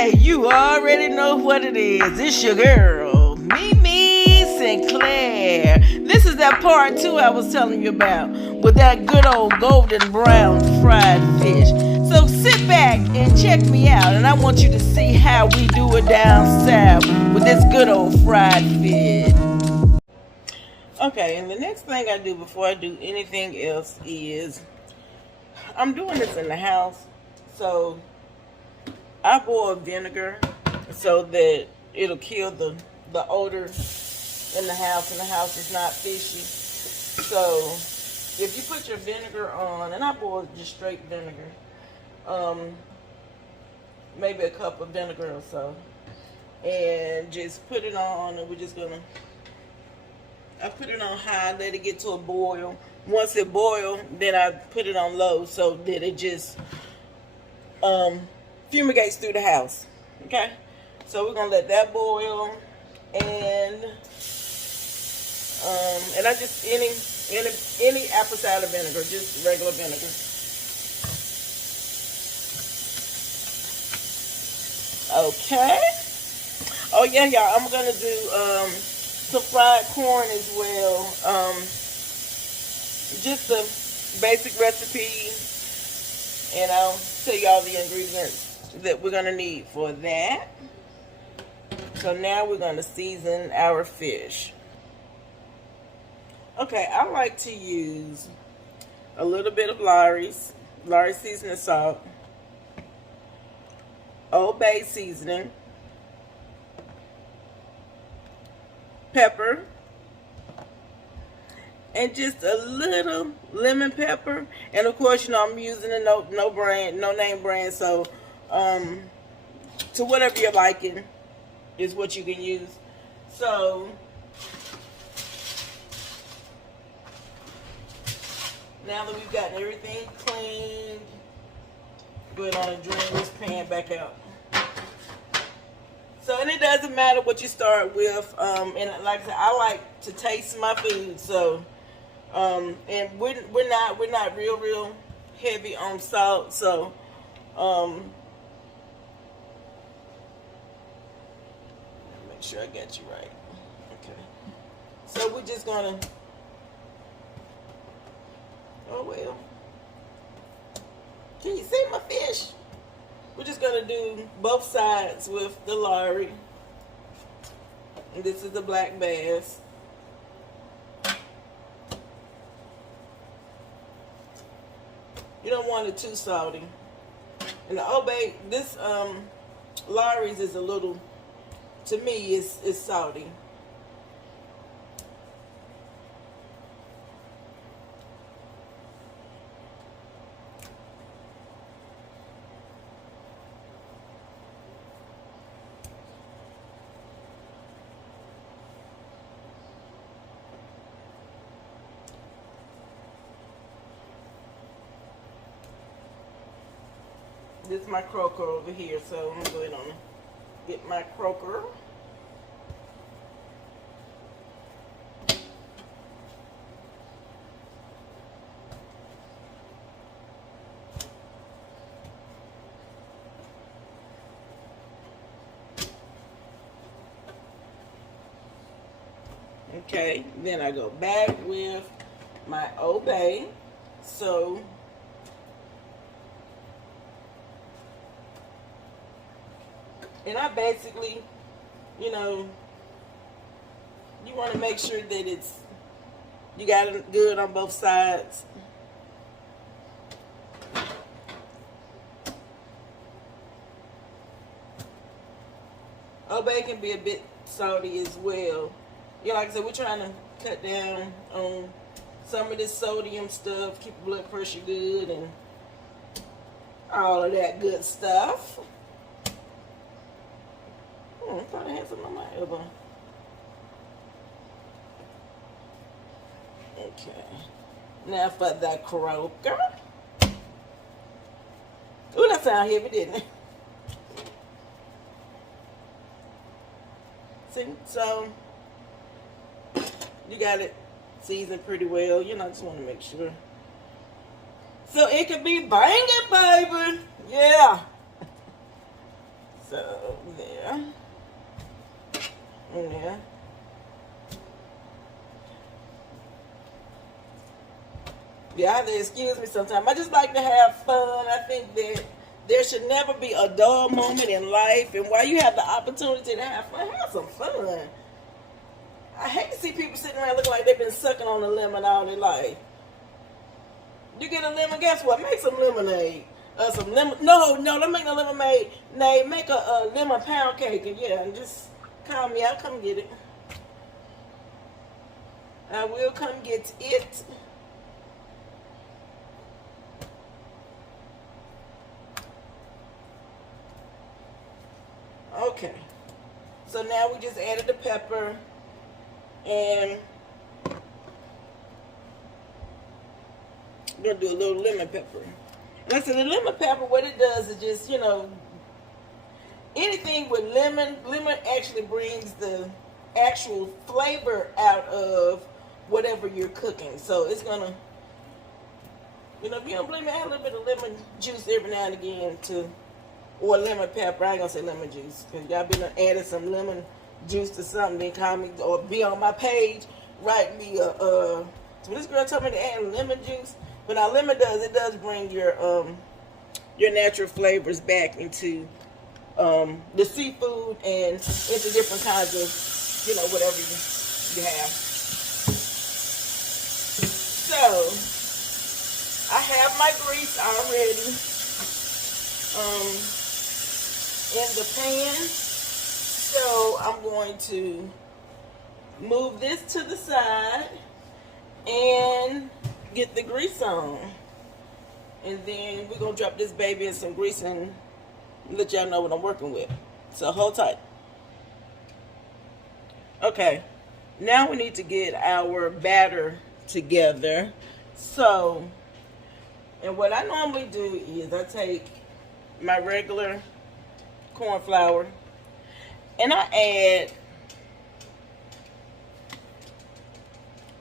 Hey, you already know what it is. It's your girl, Mimi Sinclair. This is that part 2 I was telling you about with that good old golden brown fried fish. So sit back and check me out, and I want you to see how we do it down south with this good old fried fish. Okay, and the next thing I do before I do anything else is I'm doing this in the house, so I boil vinegar so that it'll kill the odor in the house, and the house is not fishy. So if you put your vinegar on, and I boil just straight vinegar, maybe a cup of vinegar or so, and just put it on, and we're just gonna, I put it on high, let it get to a boil. Once it boils, then I put it on low so that it just fumigates through the house. Okay, so we're gonna let that boil, and I just any apple cider vinegar, just regular vinegar. Okay. Oh yeah, y'all, I'm gonna do some fried corn as well. Just a basic recipe, and I'll tell you all the ingredients that we're gonna need for that. So now we're gonna season our fish. Okay, I like to use a little bit of Lawry's seasoning salt, Old Bay seasoning, pepper, and just a little lemon pepper. And of course, you know, I'm using a no name brand, so to whatever you're liking is what you can use. So now that we've got everything cleaned, go ahead on and drain this pan back out. So, and it doesn't matter what you start with, and like I said, I like to taste my food. So, and we're not real heavy on salt. So, make sure I got you right. Okay. So we're just gonna. Oh well. Can you see my fish? We're just gonna do both sides with the Lawry. And this is the black bass. You don't want it too salty. And the Old Bay, this Lawry's is a little, to me, is salty. This is my croaker over here, so I'm going to get my croaker. Okay, then I go back with my Old Bay. So and I basically, you know, you want to make sure that you got it good on both sides. Old Bay can be a bit salty as well. You know, like I said, we're trying to cut down on some of this sodium stuff, keep the blood pressure good, and all of that good stuff. I thought I had something on my elbow. Okay. Now for the croaker. Ooh, that sounded heavy, didn't it? See, so you got it seasoned pretty well. You know, I just want to make sure. So it could be banging, baby. Yeah. So, there. Yeah. Yeah, I have to excuse me sometimes. I just like to have fun. I think that there should never be a dull moment in life. And while you have the opportunity to have fun, have some fun. I hate to see people sitting around looking like they've been sucking on a lemon all their life. You get a lemon, guess what? Make some lemonade. Some lemon. No, don't make no lemonade. Nay, make a lemon pound cake. And yeah, and just call me. I'll come get it. I will come get it. Okay. So now we just added the pepper. And I'm going to do a little lemon pepper. Like I said, the lemon pepper, what it does is just, you know, anything with lemon actually brings the actual flavor out of whatever you're cooking. So it's going to, you know, if you don't believe me, add a little bit of lemon juice every now and again or lemon pepper. I ain't going to say lemon juice because y'all been adding some lemon juice to something, then call me or be on my page, write me so this girl told me to add lemon juice. But now lemon does bring your natural flavors back into the seafood and into different kinds of, you know, whatever you have. So I have my grease already in the pan. So I'm going to move this to the side and get the grease on. And then we're going to drop this baby in some grease and let y'all know what I'm working with. So hold tight. Okay, now we need to get our batter together. So, and what I normally do is I take my regular corn flour and I add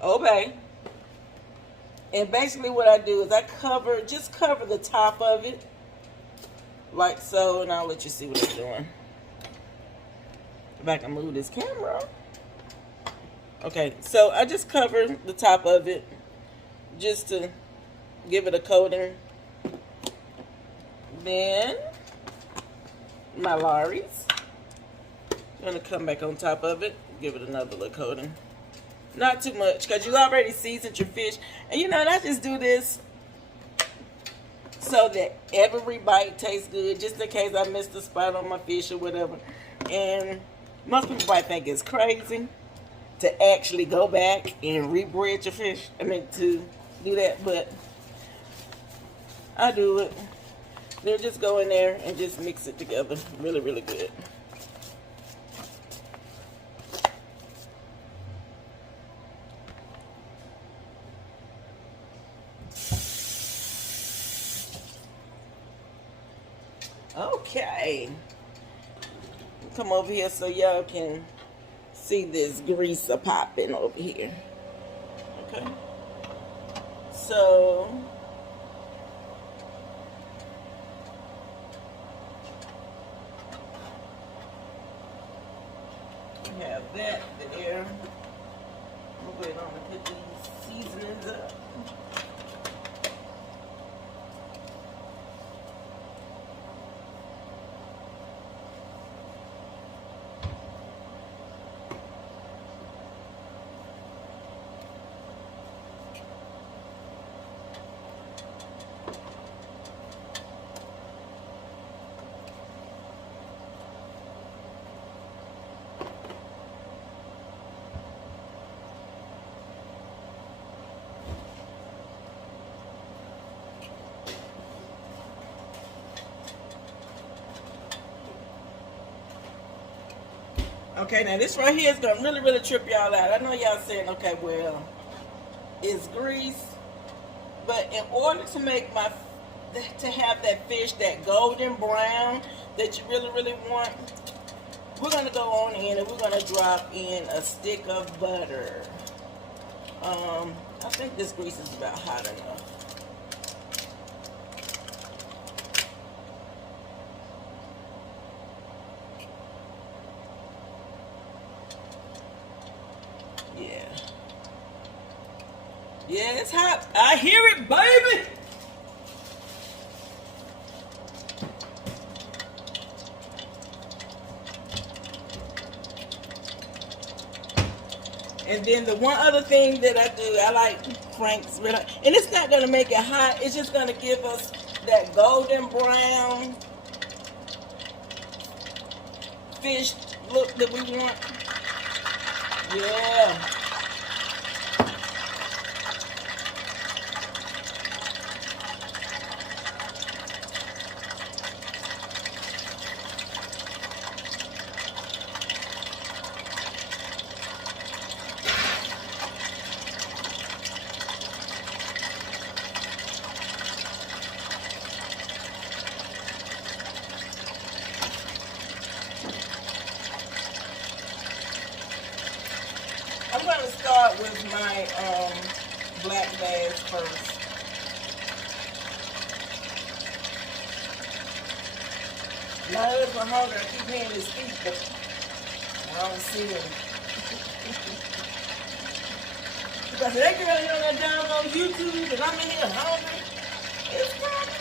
Obey. And basically what I do is I just cover the top of it like so, and I'll let you see what I'm doing. If I can move this camera. Okay, so I just cover the top of it just to give it a coating. Then my Lawry's. I'm going to come back on top of it, give it another little coating. Not too much, because you already seasoned your fish. And you know, and I just do this so that every bite tastes good, just in case I missed a spot on my fish or whatever. And most people might think it's crazy to actually go back and rebread your fish. I mean, to do that, but I do it. Then just go in there and just mix it together. Really, really good. Okay. Come over here so y'all can see this grease popping over here. Okay. So we have that there. We'll go on and put these seasonings up. Okay, now this right here is gonna really, really trip y'all out. I know y'all saying, okay, well, it's grease, but in order to make to have that fish that golden brown that you really, really want, we're gonna go on in and we're gonna drop in a stick of butter. I think this grease is about hot enough. Yeah, it's hot. I hear it, baby. And then the one other thing that I do, I like Frank's Red Hot. And it's not going to make it hot. It's just going to give us that golden brown fish look that we want. Yeah. I'm going to start with my black bass first. My husband hungry. I keep hearing his feet, but I don't see him. Because that girl here on that down on YouTube and I'm in here hungry. It's coming.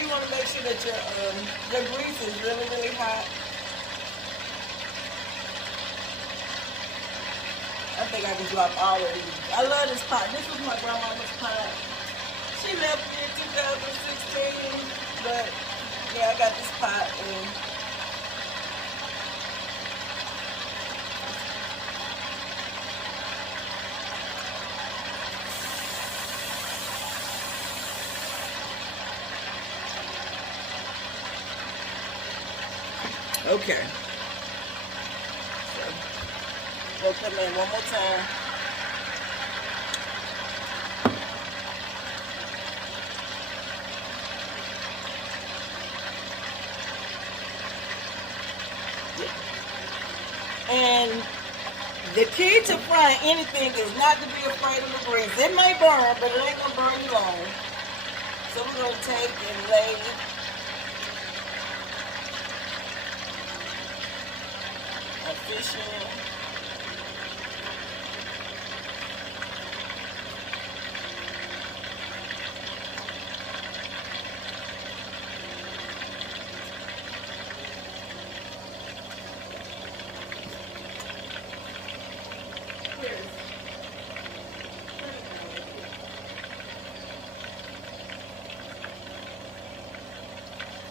You want to make sure that your grease is really, really hot. I think I can drop all of these. I love this pot. This was my grandmama's pot. She left me in 2016, but yeah, I got this pot and okay. So we'll come in one more time. And the key to frying anything is not to be afraid of the grease. It may burn, but it ain't gonna burn you long. So we're gonna take and lay our fish in.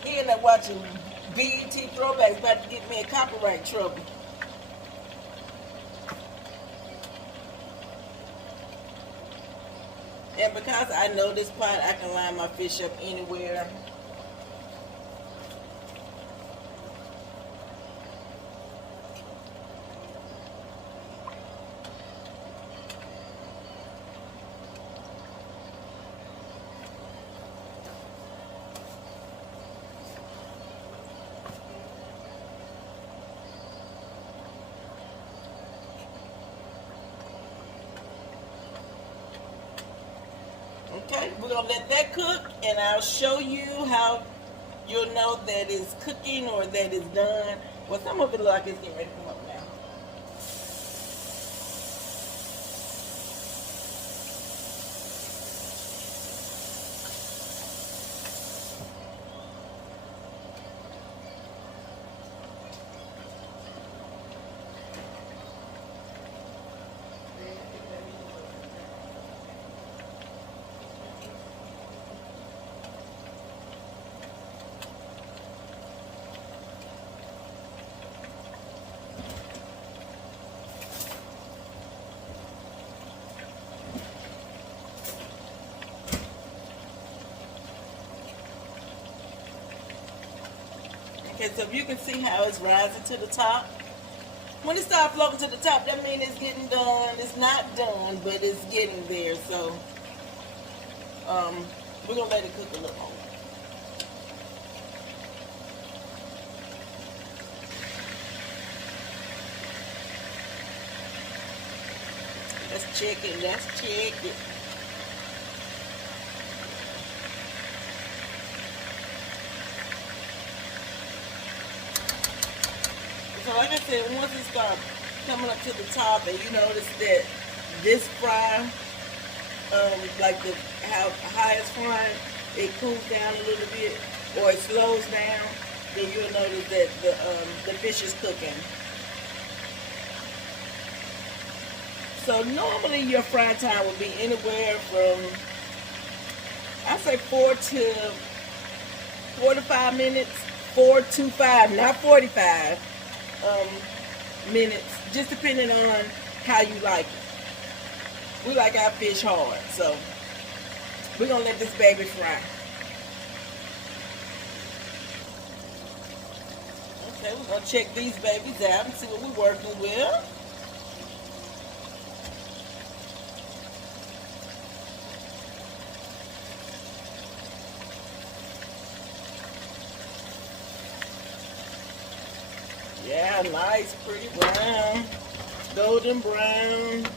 He ended up watching BET Throwbacks, about to get me in copyright trouble. And because I know this pot, I can line my fish up anywhere. Okay, we're gonna let that cook and I'll show you how you'll know that it's cooking or that it's done. Well, some of it look like it's getting ready to come up now. Okay, so if you can see how it's rising to the top. When it starts floating to the top, that means it's getting done. It's not done, but it's getting there. So we're gonna let it cook a little more. Let's check it. Let's check it. So like I said, once it starts coming up to the top and you notice that this fry, like the how high it's frying, it cools down a little bit or it slows down, then you'll notice that the fish is cooking. So normally your fry time would be anywhere from, I say 4 to 5 minutes, 4 to 5, not 45 minutes, just depending on how you like it. We like our fish hard, so we're gonna let this baby fry. Okay, we're gonna check these babies out and see what we're working with. Yeah, nice, pretty brown, golden brown.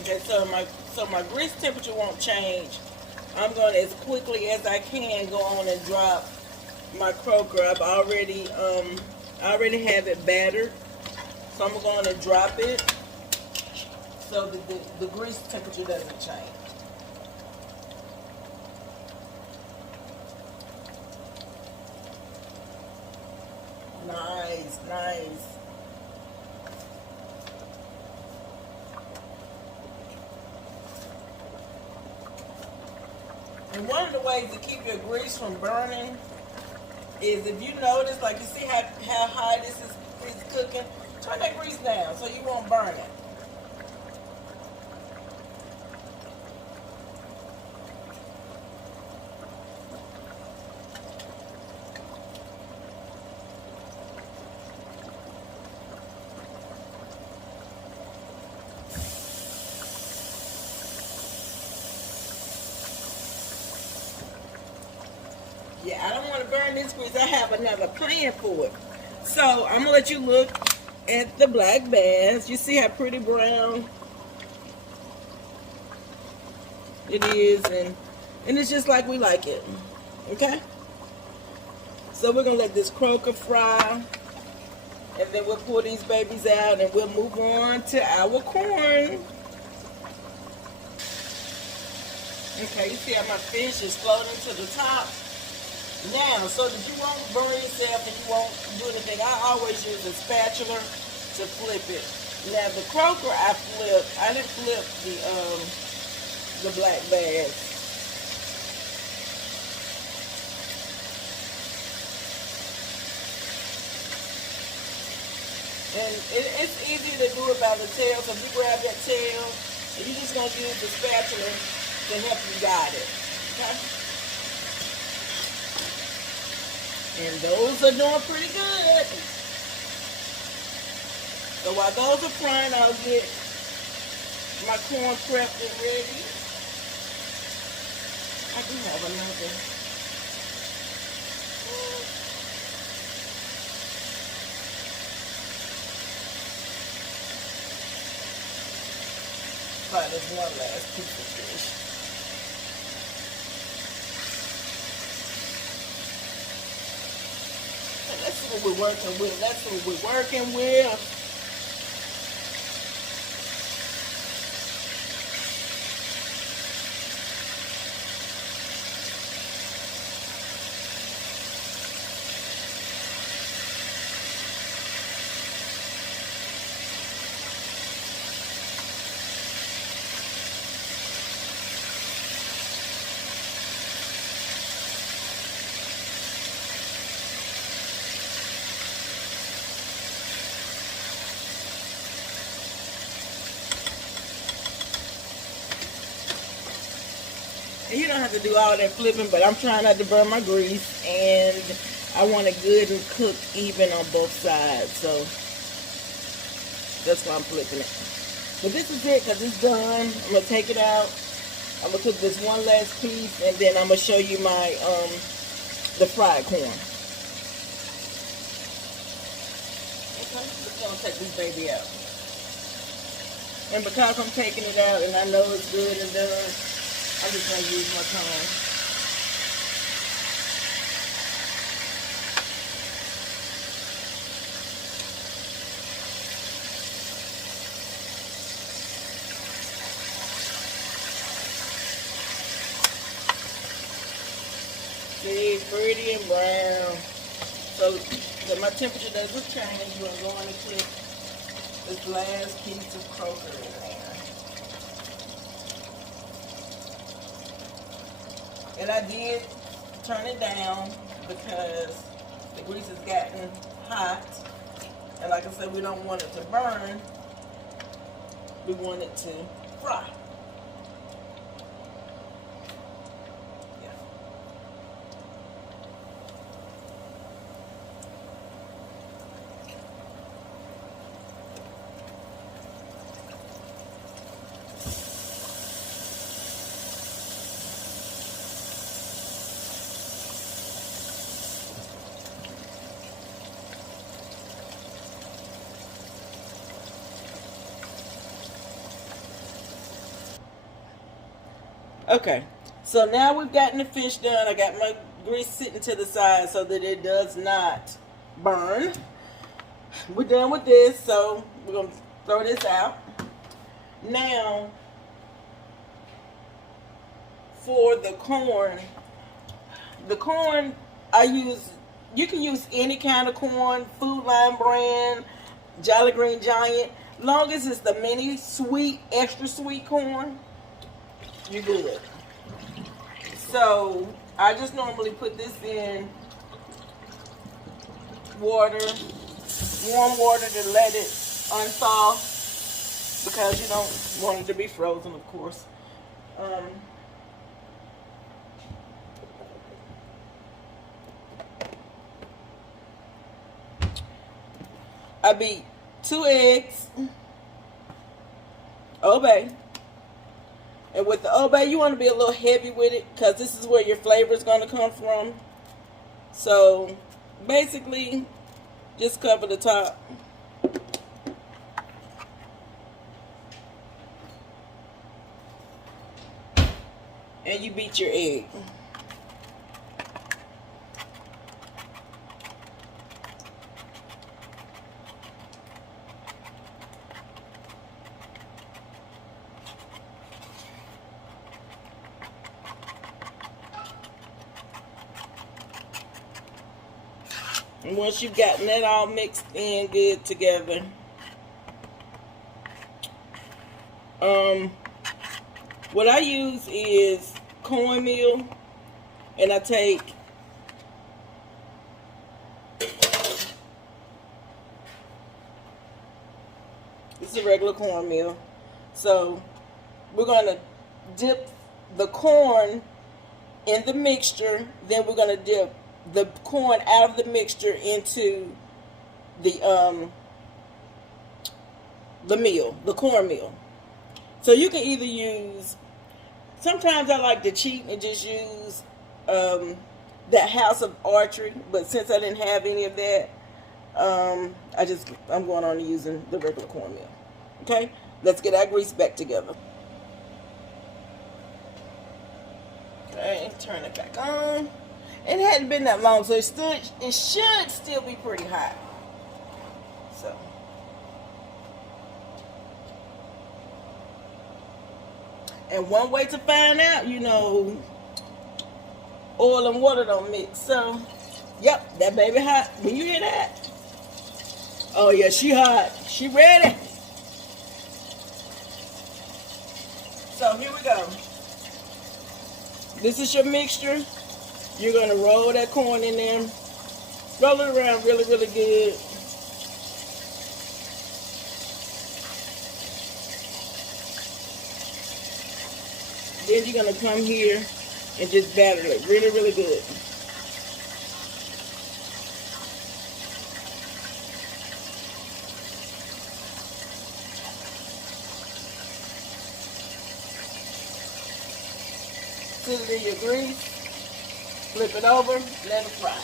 Okay, so my grease temperature won't change. I'm going to, as quickly as I can, go on and drop my croaker. I already have it battered, so I'm going to drop it so that the grease temperature doesn't change. Nice, nice. And one of the ways to keep your grease from burning is, if you notice, like you see how high this is cooking, turn that grease down so you won't burn it. Yeah, I don't want to burn this grease. I have another plan for it. So I'm gonna let you look at the black bass. You see how pretty brown it is, and it's just like we like it. Okay? So we're gonna let this croaker fry, and then we'll pull these babies out and we'll move on to our corn. Okay, you see how my fish is floating to the top? Now, so that you won't burn yourself and you won't do anything, I always use a spatula to flip it. Now, the croaker I flipped. I didn't flip the black bass. And it's easy to do it by the tail. So if you grab that tail, and you're just gonna use the spatula to help you guide it. Okay? And those are doing pretty good. So while those are frying, I'll get my corn prepped and ready. I do have another. But there's one last piece of fish. Let's see what we're working with. Let's see what we're working with. And you don't have to do all that flipping, but I'm trying not to burn my grease, and I want it good and cooked even on both sides. So that's why I'm flipping it. But this is it because it's done. I'm going to take it out. I'm going to cook this one last piece, and then I'm going to show you my the fried corn. Okay, I'm just going to take this baby out. And because I'm taking it out and I know it's good and done, I'm just going to use my tongue. See, pretty and brown. So my temperature doesn't change. We're going to put this last piece of croaker in there. And I did turn it down because the grease has gotten hot. And like I said, we don't want it to burn. We want it to fry. Okay, so now we've gotten the fish done. I got my grease sitting to the side so that it does not burn. We're done with this, so we're going to throw this out. Now, for the corn I use, you can use any kind of corn, Food Line brand, Jolly Green Giant. Long as it's the mini sweet, extra sweet corn, you're good. So I just normally put this in water, warm water, to let it unthaw because you don't want it to be frozen, of course. I beat 2 eggs, Old Bay. And with the Old Bay, you want to be a little heavy with it because this is where your flavor is going to come from. So basically, just cover the top. And you beat your egg. And once you've gotten that all mixed in good together, what I use is cornmeal, and I take this is a regular cornmeal. So we're going to dip the corn in the mixture, then we're going to dip the corn out of the mixture into the meal, the cornmeal. So you can either use, sometimes I like to cheat and just use that House of Archery, but since I didn't have any of that, I'm going on to using the regular cornmeal. Okay, let's get our grease back together. Okay, turn it back on. It hadn't been that long, so it should still be pretty hot. So, and one way to find out, oil and water don't mix. So, yep, that baby hot. When you hear that, oh yeah, she hot. She ready. So here we go. This is your mixture. You're going to roll that corn in there. Roll it around really, really good. Then you're going to come here and just batter it really, really good. Put it in your grease, flip it over, let it fry.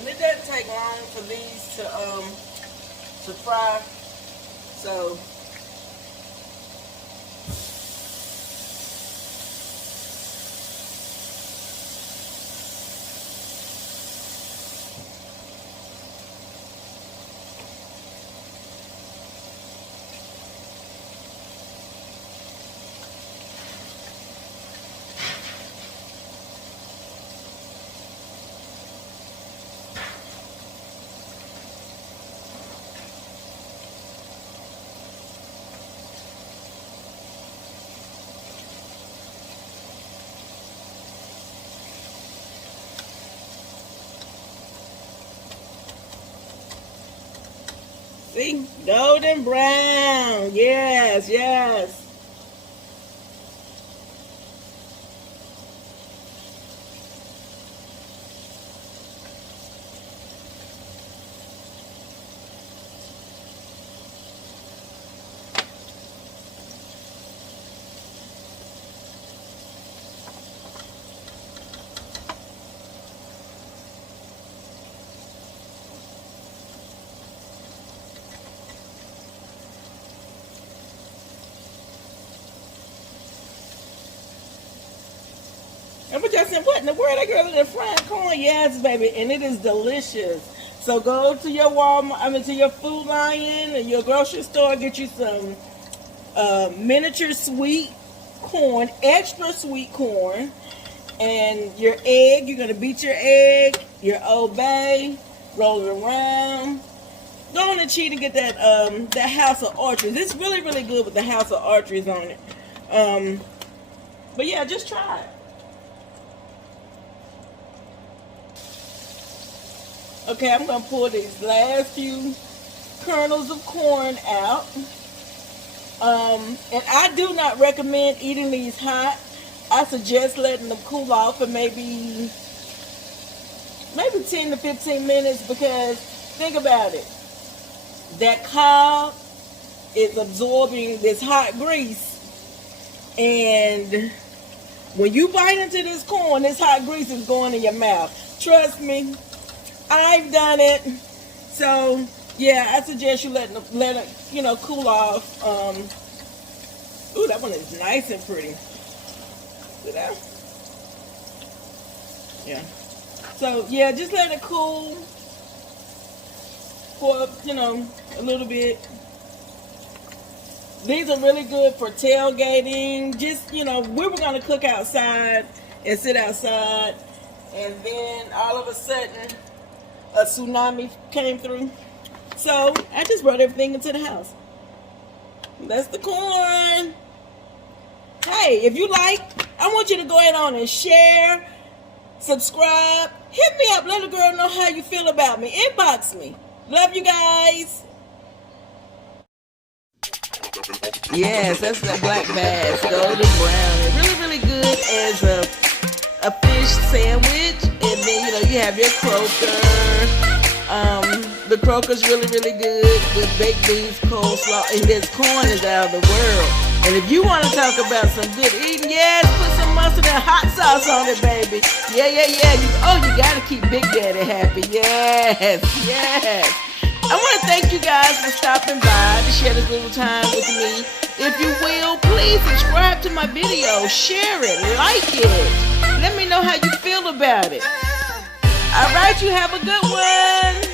And it doesn't take long for these to fry. So see, golden brown. Yes, yes. And but y'all said, what in the world? That girl in the frying corn? Yes, baby, and it is delicious. So go to your to your Food Lion or your grocery store, get you some miniature sweet corn, extra sweet corn, and your egg. You're gonna beat your egg, your Old Bay, roll it around. Go on and cheat and get that House of Archeries. It's really, really good with the House of Archeries on it. But yeah, just try it. Okay, I'm gonna pull these last few kernels of corn out. And I do not recommend eating these hot. I suggest letting them cool off for maybe 10 to 15 minutes, because think about it. That cob is absorbing this hot grease, and when you bite into this corn, this hot grease is going in your mouth. Trust me, I've done it. So yeah, I suggest you let it cool off Ooh, that one is nice and pretty. See that? Yeah. So yeah, just let it cool for, a little bit. These are really good for tailgating. Just, we were going to cook outside and sit outside. And then all of a sudden, a tsunami came through. So I just brought everything into the house. That's the corn. Hey, if you like, I want you to go ahead on and share, subscribe. Hit me up. Let a girl know how you feel about me. Inbox me. Love you guys. Yes, that's the black bass, golden brown. It's really, really good as a fish sandwich. And then, you have your croaker. The croaker's really, really good with baked beans, coleslaw, and this corn is out of the world. And if you want to talk about some good eating, yes, put some mustard and hot sauce on it, baby. Yeah. You got to keep Big Daddy happy. Yes. I want to thank you guys for stopping by to share this little time with me. If you will, please subscribe to my video, share it, like it. Let me know how you feel about it. All right, you have a good one.